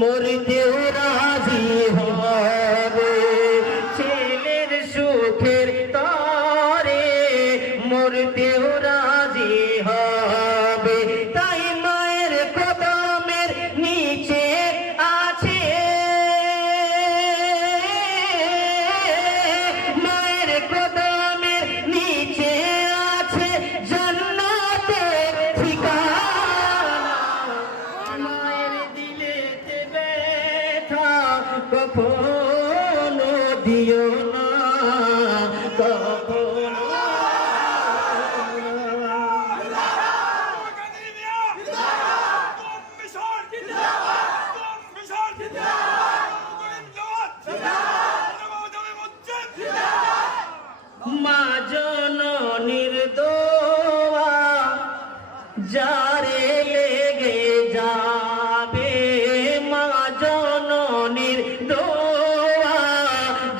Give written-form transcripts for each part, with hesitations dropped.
মরতেও রাজি হবে, ছেলের সুখের তরে মরতেও রাজি হবে। তাই মায়ের কদমের নিচে আছে, মায়ের কদমের নিচে আছে জান্নাতের ঠিকানা। মায়ের দিলেতে ব্যথা কখনো দিও না, কখনো মা জননীর দোয়া যারে লেগে যাবে, মা জননীর দোয়া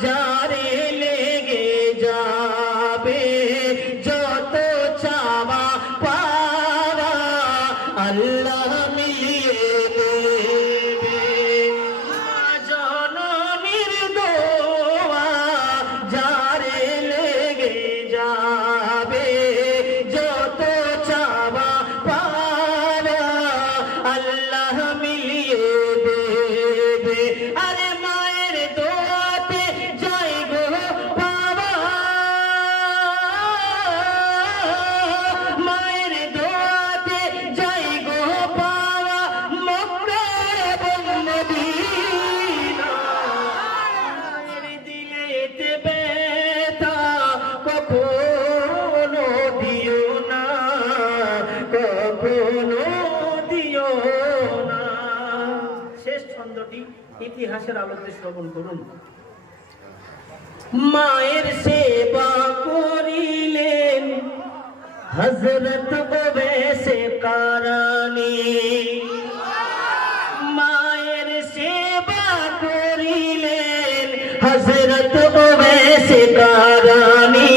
যারে লেগে যাবে, যত চাওয়া পাওয়া আল্লাহ মিলিয়ে দেবে। মা জননীর দোয়া যারে লেগে যাবে, যত চাওয়া পাওয়া আল্লাহ মিলিয়ে দেবে। আরে মায়ের দোয়াতে যাই গো বাবা, মায়ের দোয়াতে যাই গো বাবা, মক্কা এবং মদিনা। মায়ের দিলেতে ব্যথা কখনো দিও না, কখনো দিও না। শেষ ছন্দটি ইতিহাসের আলোতে শ্রবণ করুন। মায়ের সেবা করিলেন হযরত ওয়াইসে কারানী, মায়ের সেবা করিলেন হযরত ওয়াইসে কারানী।